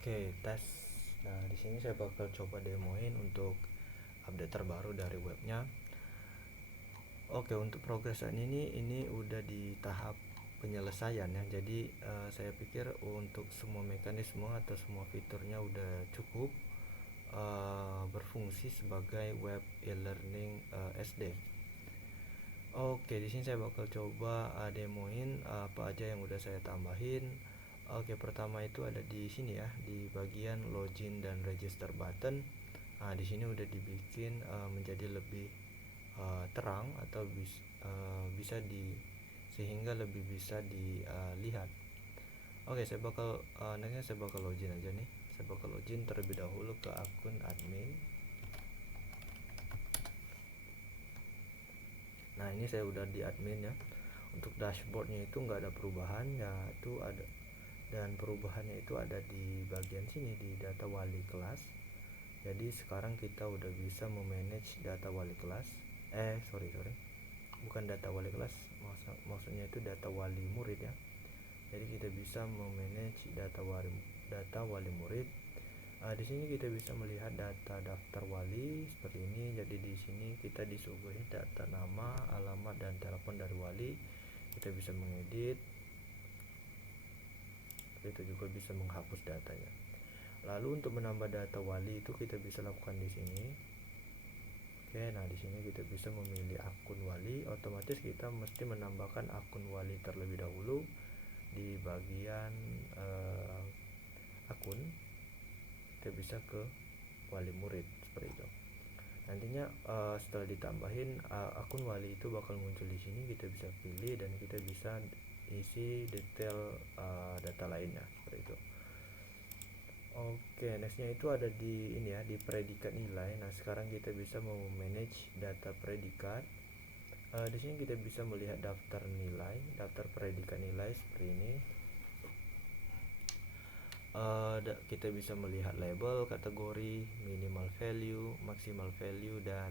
Oke, tes. Nah, di sini saya bakal coba demoin untuk update terbaru dari webnya. Oke, untuk progres saat ini udah di tahap penyelesaian ya. Jadi saya pikir untuk semua mekanisme atau semua fiturnya udah cukup berfungsi sebagai web e-learning SD. Oke, di sini saya bakal coba demoin apa aja yang udah saya tambahin. Oke, pertama itu ada di sini ya, di bagian login dan register button. Nah, di sini udah dibikin menjadi lebih terang atau bisa sehingga lebih bisa dilihat. Oke, nextnya saya bakal login aja nih. Saya bakal login terlebih dahulu ke akun admin. Nah, ini saya udah di admin ya. Untuk dashboardnya itu nggak ada perubahan ya, itu ada, dan perubahannya itu ada di bagian sini di data wali kelas. Jadi sekarang kita udah bisa memanage data wali kelas. Sorry, bukan data wali kelas, maksudnya itu data wali murid ya. Jadi kita bisa memanage data wali murid. Di sini kita bisa melihat data daftar wali seperti ini. Jadi di sini kita disuguhi data nama, alamat, dan telepon dari wali. Kita bisa mengedit, itu juga bisa menghapus datanya. Lalu untuk menambah data wali itu kita bisa lakukan di sini. Oke, nah di sini kita bisa memilih akun wali. Otomatis kita mesti menambahkan akun wali terlebih dahulu di bagian akun. Kita bisa ke wali murid seperti itu. Nantinya setelah ditambahin akun wali itu bakal muncul di sini. Kita bisa pilih dan kita bisa isi detail data lainnya seperti itu. Oke, nextnya itu ada di ini ya, di predikat nilai. Nah, sekarang kita bisa memanage data predikat. Di sini kita bisa melihat daftar nilai, daftar predikat nilai seperti ini. Kita bisa melihat label, kategori, minimal value, maximal value, dan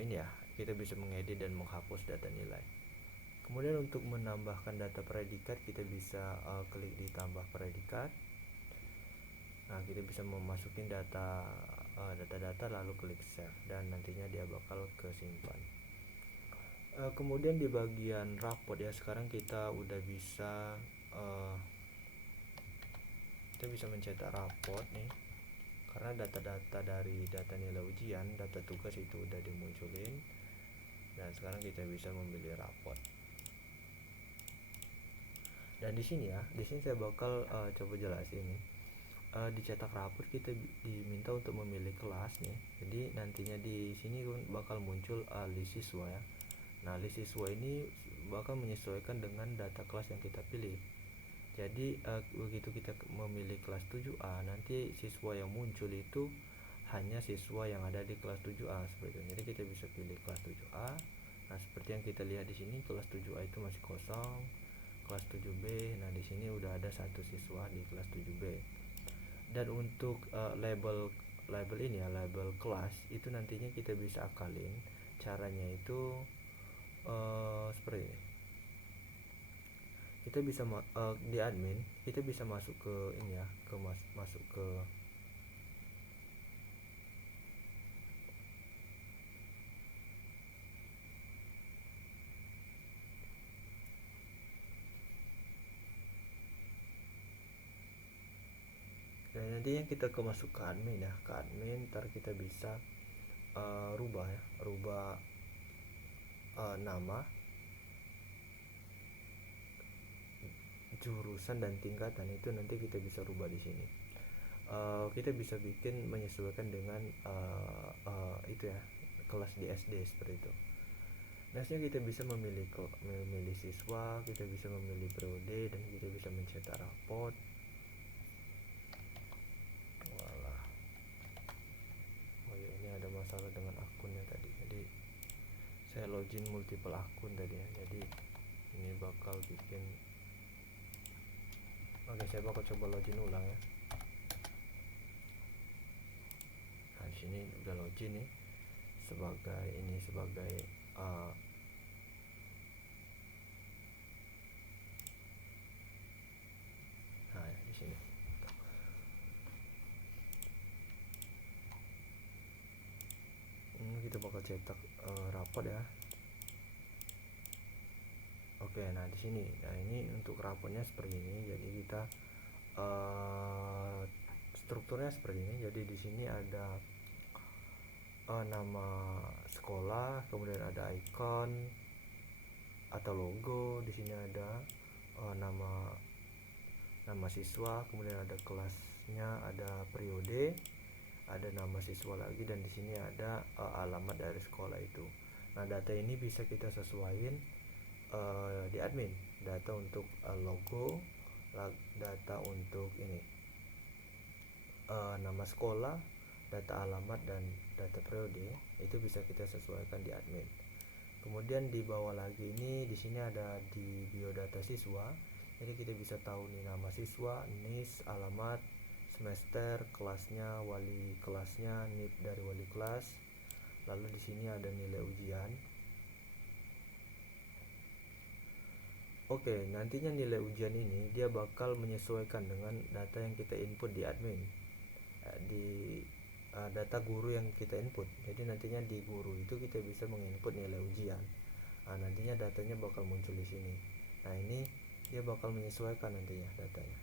ini ya, kita bisa mengedit dan menghapus data nilai. Kemudian untuk menambahkan data predikat, kita bisa klik di tambah predikat. Nah, kita bisa memasukin data-data lalu klik save dan nantinya dia bakal kesimpan. Kemudian di bagian raport ya, sekarang kita udah bisa mencetak raport nih, karena data-data dari data nilai ujian, data tugas itu udah dimunculin, dan sekarang kita bisa memilih raport. Dan di sini saya bakal coba jelasin nih. Dicetak raport kita diminta untuk memilih kelas nih. Jadi nantinya di sini bakal muncul list siswa ya. Nah, list siswa ini bakal menyesuaikan dengan data kelas yang kita pilih. Jadi begitu kita memilih kelas 7A, nanti siswa yang muncul itu hanya siswa yang ada di kelas 7A seperti itu. Jadi kita bisa pilih kelas 7A. Nah, seperti yang kita lihat di sini kelas 7A itu masih kosong. Kelas 7B, nah di sini udah ada satu siswa di kelas 7B. Dan untuk label ini ya, label kelas itu nantinya kita bisa akalin. Caranya itu seperti ini. Kita bisa di admin kita bisa masuk ke ini ya, masuk ke dan nantinya kita masuk ke admin ya, ke admin ntar kita bisa rubah nama, jurusan, dan tingkatan. Itu nanti kita bisa rubah di sini. Kita bisa bikin menyesuaikan dengan itu ya, kelas di SD seperti itu. Nextnya kita bisa memilih siswa, kita bisa memilih periode, dan kita bisa mencetak raport. Walah, oh ya, ini ada masalah dengan akunnya tadi. Jadi saya login multiple akun tadi ya. Jadi ini bakal bikin. Oke, saya bakal coba login ulang ya. Nah, di sini udah login nih sebagai nah ya, di sini. cetak rapot ya. Oke, nah di sini, nah ini untuk rapotnya seperti ini. Jadi kita strukturnya seperti ini. Jadi di sini ada nama sekolah, kemudian ada icon atau logo. Di sini ada nama siswa, kemudian ada kelasnya, ada periode, ada nama siswa lagi, dan di sini ada alamat dari sekolah itu. Nah, data ini bisa kita sesuaikan di admin. Data untuk logo, data untuk ini nama sekolah, data alamat, dan data periode itu bisa kita sesuaikan di admin. Kemudian di bawah lagi ini, di sini ada di biodata siswa. Jadi kita bisa tahu nih nama siswa, NIS, alamat, semester, kelasnya, wali kelasnya, NIP dari wali kelas. Lalu di sini ada nilai ujian. Oke, nantinya nilai ujian ini dia bakal menyesuaikan dengan data yang kita input di admin, di data guru yang kita input. Jadi nantinya di guru itu kita bisa menginput nilai ujian. Nah, nantinya datanya bakal muncul di sini. Nah, ini dia bakal menyesuaikan nantinya datanya.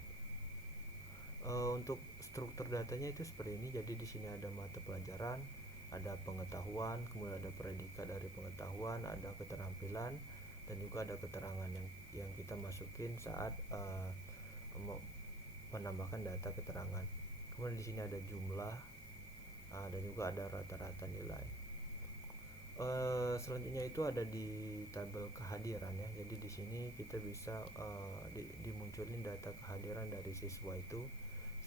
Untuk struktur datanya itu seperti ini. Jadi di sini ada mata pelajaran, ada pengetahuan, kemudian ada predikat dari pengetahuan, ada keterampilan, dan juga ada keterangan yang kita masukin saat menambahkan data keterangan. Kemudian di sini ada jumlah, dan juga ada rata-rata nilai. Selanjutnya itu ada di tabel kehadiran ya. Jadi di sini kita bisa dimunculin data kehadiran dari siswa itu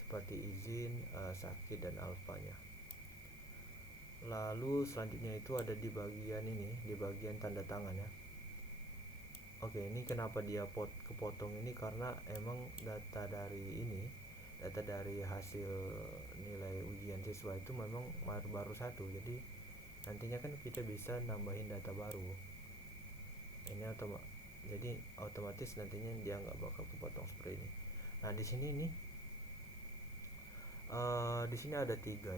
seperti izin, sakit, dan alfanya. Lalu selanjutnya itu ada di bagian ini, di bagian tanda tangan ya. Oke, ini kenapa dia kepotong ini, karena emang data dari hasil nilai ujian siswa itu memang baru satu. Jadi nantinya kan kita bisa nambahin data baru. Ini jadi otomatis nantinya dia nggak bakal kepotong seperti ini. Nah, di sini nih di sini ada tiga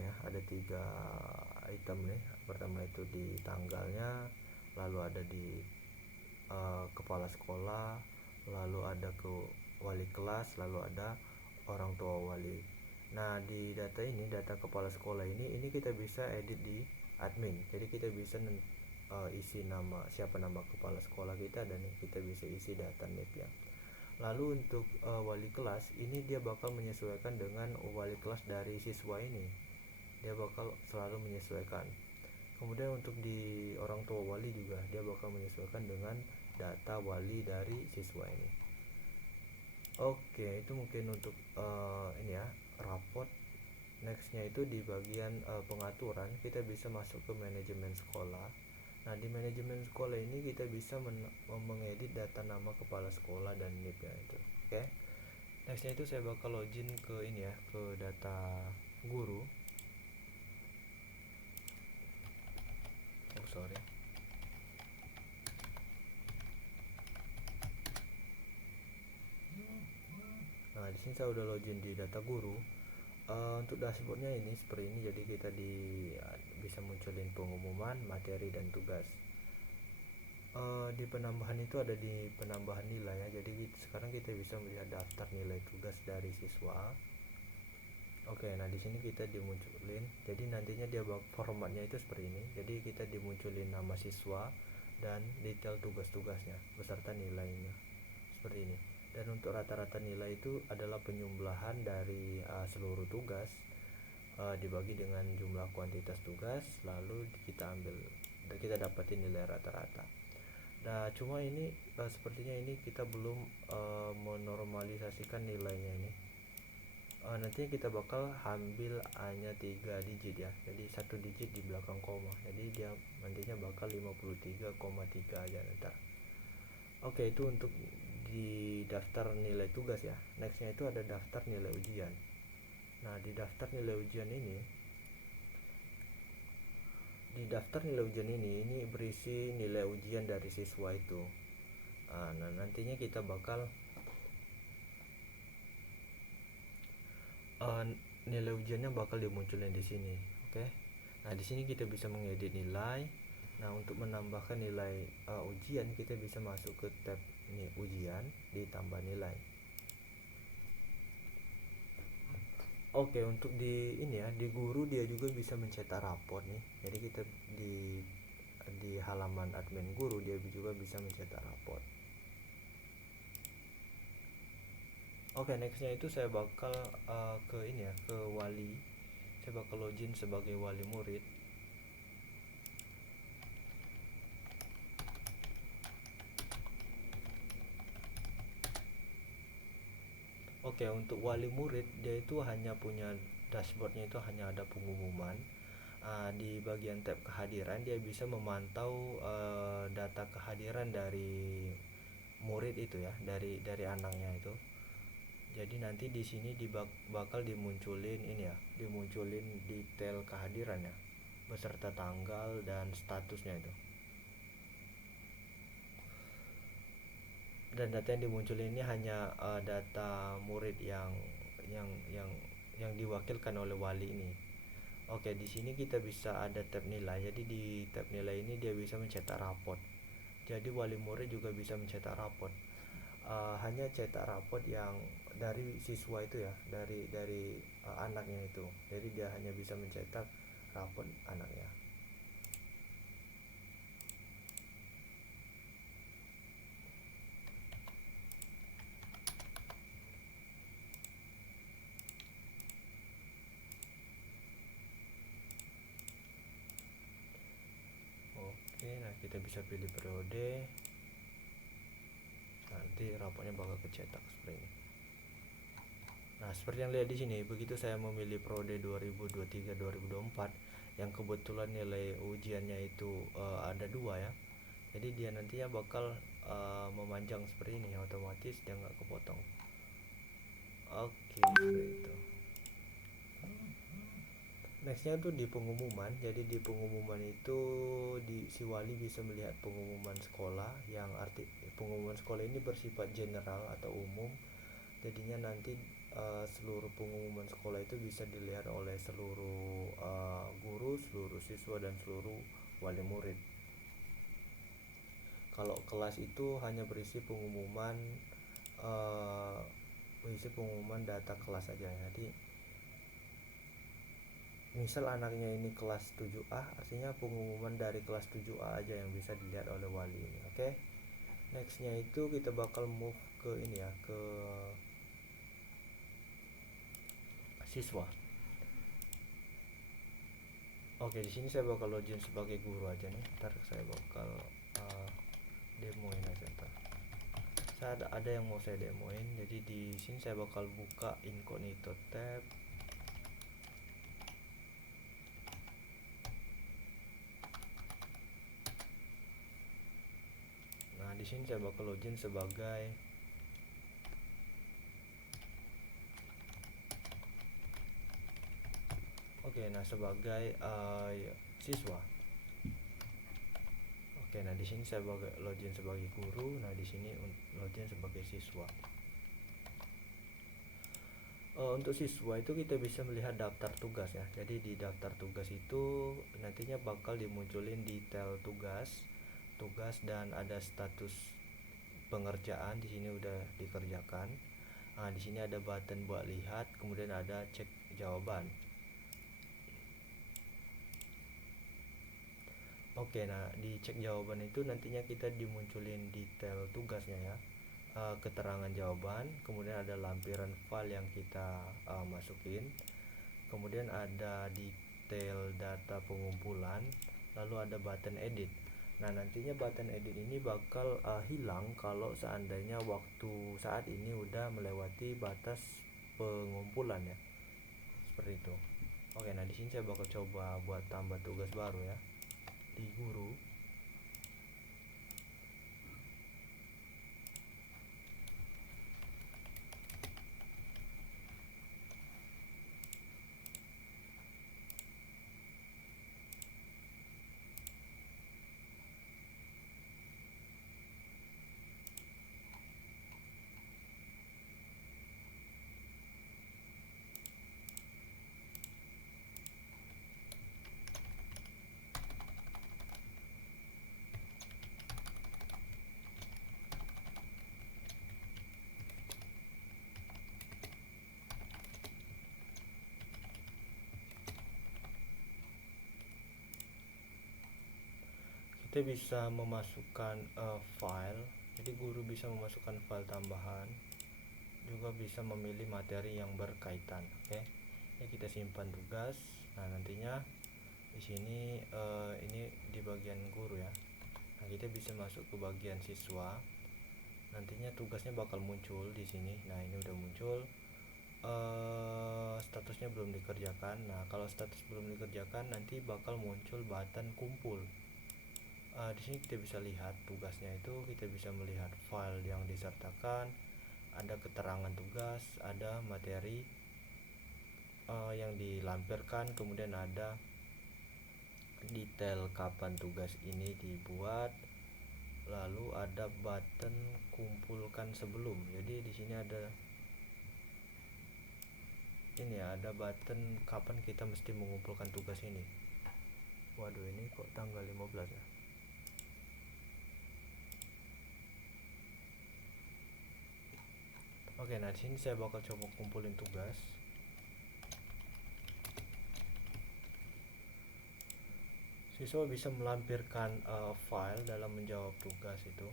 item nih. Pertama itu di tanggalnya, lalu ada di kepala sekolah, lalu ada ke wali kelas, lalu ada orang tua wali. Nah, di data kepala sekolah ini kita bisa edit di admin. Jadi kita bisa isi siapa nama kepala sekolah kita, dan kita bisa isi data NIP ya. Lalu untuk wali kelas ini dia bakal menyesuaikan dengan wali kelas dari siswa ini. Dia bakal selalu menyesuaikan. Kemudian untuk di orang tua wali juga dia bakal menyesuaikan dengan data wali dari siswa ini. Oke, itu mungkin untuk ini ya, raport. Nextnya itu di bagian pengaturan, kita bisa masuk ke manajemen sekolah. Nah, di manajemen sekolah ini kita bisa mengedit data nama kepala sekolah dan NIP ya itu. Oke. Nextnya itu saya bakal login ke ini ya, ke data guru. Sorry. Nah, di sini saya udah login di data guru. Untuk dashboardnya ini seperti ini. Jadi kita bisa munculin pengumuman, materi, dan tugas. Di penambahan itu ada di penambahan nilai ya. Jadi sekarang kita bisa melihat daftar nilai tugas dari siswa. Oke, nah di sini kita dimunculin. Jadi nantinya dia formatnya itu seperti ini. Jadi kita dimunculin nama siswa dan detail tugas-tugasnya beserta nilainya seperti ini. Dan untuk rata-rata nilai itu adalah penyumblahan dari seluruh tugas dibagi dengan jumlah kuantitas tugas, lalu kita dapatin nilai rata-rata. Nah, cuma ini sepertinya ini kita belum menormalisasikan nilainya ini. Nantinya kita bakal ambil hanya 3 digit ya. Jadi 1 digit di belakang koma. Jadi dia nantinya bakal 53,3 aja ntar. Oke, itu untuk di daftar nilai tugas ya. Nextnya itu ada daftar nilai ujian. Nah, di daftar nilai ujian ini berisi nilai ujian dari siswa itu. Nah, nantinya kita bakal nilai ujiannya bakal dimunculin di sini. Oke. Nah, di sini kita bisa mengedit nilai, Nah, untuk menambahkan nilai ujian, kita bisa masuk ke tab ini ujian, ditambah nilai. Oke, untuk di ini ya, di guru dia juga bisa mencetak rapor nih. Jadi kita di halaman admin guru dia juga bisa mencetak rapor. Oke, nextnya itu saya bakal ke ini ya, ke wali. Saya bakal login sebagai wali murid. Oke, untuk wali murid dia itu hanya punya dashboardnya, itu hanya ada pengumuman. Di bagian tab kehadiran dia bisa memantau data kehadiran dari murid itu ya, dari anaknya itu. Jadi nanti di sini bakal dimunculin ini ya, dimunculin detail kehadiran ya, beserta tanggal dan statusnya itu. Dan data yang dimunculin ini hanya data murid yang yang yang diwakilkan oleh wali ini. Oke, di sini kita bisa ada tab nilai. Jadi di tab nilai ini dia bisa mencetak raport. Jadi wali murid juga bisa mencetak raport. Hanya cetak raport yang dari siswa itu ya, dari anaknya itu. Jadi dia hanya bisa mencetak raport anaknya. Oke, nah kita bisa pilih periode. Nanti raportnya bakal kecetak seperti ini. Nah, seperti yang lihat di sini, begitu saya memilih periode 2023-2024 yang kebetulan nilai ujiannya itu ada 2 ya. Jadi dia nantinya bakal memanjang seperti ini, otomatis dia nggak kepotong. Oke, seperti itu. Nextnya tuh di pengumuman. Jadi di pengumuman itu si wali bisa melihat pengumuman sekolah, yang arti pengumuman sekolah ini bersifat general atau umum. Jadinya nanti seluruh pengumuman sekolah itu bisa dilihat oleh seluruh guru, seluruh siswa, dan seluruh wali murid. Kalau kelas itu hanya berisi pengumuman data kelas saja. Jadi misal anaknya ini kelas 7A, artinya pengumuman dari kelas 7A aja yang bisa dilihat oleh wali ini. Oke. Nextnya itu kita bakal move ke ini ya, ke siswa. Oke, di sini saya bakal login sebagai guru aja nih. Ntar saya bakal demoin aja ntar. Saya ada yang mau saya demoin. Jadi di sini saya bakal buka incognito tab. Nah, di sini saya bakal login sebagai sebagai siswa. Oke, nah di sini saya bakal login sebagai guru. Nah, di sini login sebagai siswa. Untuk siswa itu kita bisa melihat daftar tugas ya. Jadi di daftar tugas itu nantinya bakal dimunculin detail tugas dan ada status pengerjaan. Di sini udah dikerjakan. Nah, di sini ada button buat lihat, kemudian ada cek jawaban. Oke, nah di cek jawaban itu nantinya kita dimunculin detail tugasnya ya, keterangan jawaban, kemudian ada lampiran file yang kita masukin, kemudian ada detail data pengumpulan, lalu ada button edit. Nah, nantinya button edit ini bakal hilang kalau seandainya waktu saat ini udah melewati batas pengumpulan ya, seperti itu. Oke, nah di sini saya bakal coba buat tambah tugas baru ya di guru. kita bisa memasukkan file. Jadi guru bisa memasukkan file tambahan, juga bisa memilih materi yang berkaitan. Oke, ini kita simpan tugas. Nah, nantinya di sini ini di bagian guru ya. Nah, kita bisa masuk ke bagian siswa. Nantinya tugasnya bakal muncul di sini. Nah, ini udah muncul. Statusnya belum dikerjakan. Nah, kalau status belum dikerjakan nanti bakal muncul button kumpul. Di sini kita bisa lihat tugasnya itu, kita bisa melihat file yang disertakan, ada keterangan tugas, ada materi yang dilampirkan, kemudian ada detail kapan tugas ini dibuat, lalu ada button kumpulkan sebelum. Jadi di sini ada ini ya, ada button kapan kita mesti mengumpulkan tugas ini. Waduh, ini kok tanggal 15 ya. Oke, nah di sini saya bakal coba kumpulin tugas. Siswa bisa melampirkan file dalam menjawab tugas itu.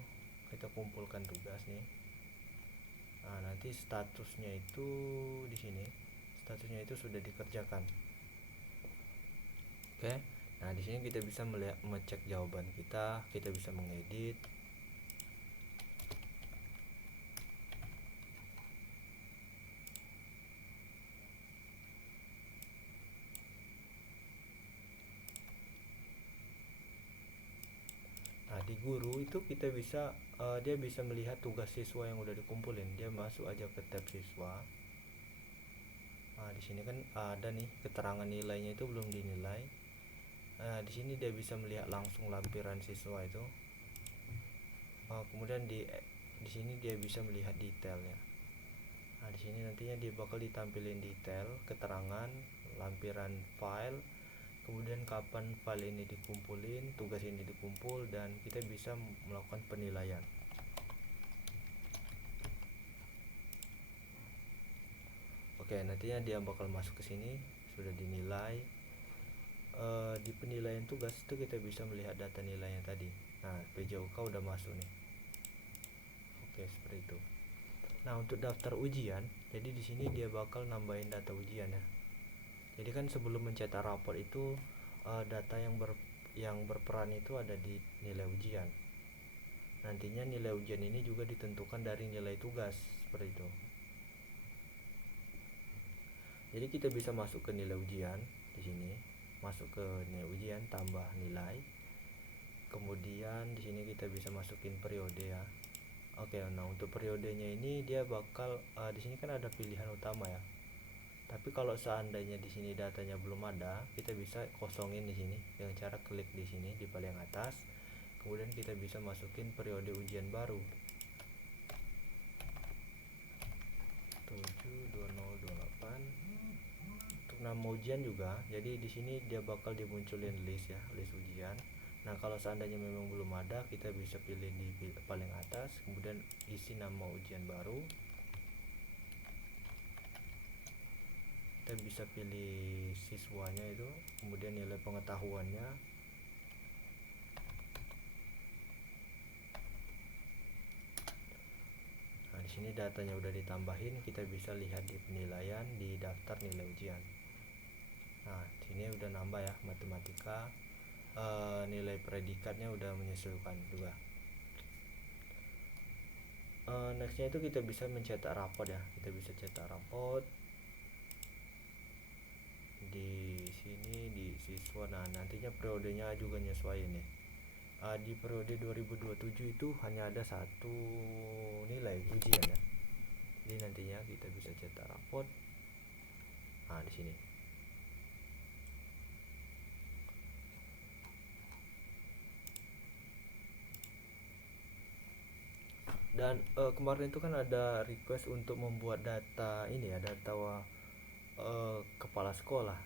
Kita kumpulkan tugas nih. Nah, nanti statusnya itu di sini. Statusnya itu sudah dikerjakan. Oke. Nah, di sini kita bisa mengecek jawaban kita bisa mengedit. Nah, di guru itu kita bisa dia bisa melihat tugas siswa yang udah dikumpulin. Dia masuk aja ke tab siswa. Nah, di sini kan ada nih keterangan nilainya itu belum dinilai. Nah, di sini dia bisa melihat langsung lampiran siswa itu. Kemudian di sini dia bisa melihat detailnya. Nah, di sini nantinya dia bakal ditampilin detail, keterangan, lampiran file, kemudian kapan file ini dikumpulin, tugas ini dikumpul, dan kita bisa melakukan penilaian. Oke, nantinya dia bakal masuk ke sini, sudah dinilai. Di penilaian tugas itu kita bisa melihat data nilainya tadi. Nah, PJOK udah masuk nih. Oke, seperti itu. Nah, untuk daftar ujian, jadi di sini dia bakal nambahin data ujian ya. Jadi kan sebelum mencetak rapor itu data yang berperan itu ada di nilai ujian. Nantinya nilai ujian ini juga ditentukan dari nilai tugas, seperti itu. Jadi kita bisa masuk ke nilai ujian di sini, masuk ke nilai ujian tambah nilai. Kemudian di sini kita bisa masukin periode ya. Oke, nah untuk periodenya ini dia bakal di sini kan ada pilihan utama ya. Tapi kalau seandainya di sini datanya belum ada, kita bisa kosongin di sini dengan cara klik di sini di paling atas. Kemudian kita bisa masukin periode ujian baru 7/2028. Untuk nama ujian juga, jadi di sini dia bakal dimunculin list ya, list ujian. Nah, kalau seandainya memang belum ada, kita bisa pilih di paling atas, kemudian isi nama ujian baru. Kita bisa pilih siswanya itu, kemudian nilai pengetahuannya. Nah, di sini datanya udah ditambahin, kita bisa lihat di penilaian di daftar nilai ujian. Nah, sini udah nambah ya matematika, nilai predikatnya udah menyesuaikan juga. Nextnya itu kita bisa mencetak raport ya, kita bisa cetak raport di sini di siswa. Nah, nantinya periodenya juga nyesuaiin nih. Di periode 2027 itu hanya ada satu nilai ujian ya. Jadi nantinya kita bisa cetak raport. Nah, di sini. Dan kemarin itu kan ada request untuk membuat data ini ya, data kepala sekolah.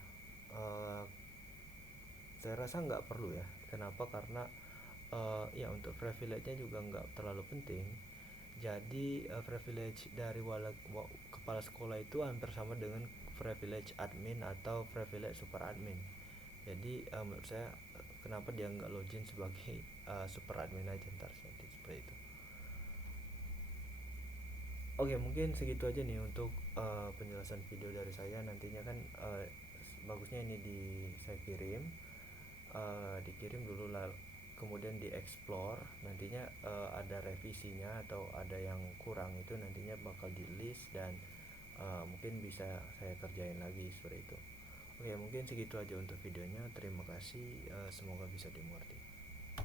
Saya rasa nggak perlu ya. Kenapa? Karena ya untuk privilege-nya juga nggak terlalu penting. Jadi privilege dari kepala sekolah itu hampir sama dengan privilege admin atau privilege super admin. Jadi menurut saya kenapa dia nggak login sebagai super admin aja ntar seperti itu. Oke, mungkin segitu aja nih untuk penjelasan video dari saya. Nantinya kan bagusnya ini saya kirim, dikirim dulu lah, kemudian dieksplor. Nantinya ada revisinya atau ada yang kurang itu nantinya bakal di list dan mungkin bisa saya kerjain lagi seperti itu. Oke, mungkin segitu aja untuk videonya. Terima kasih, semoga bisa dimengerti.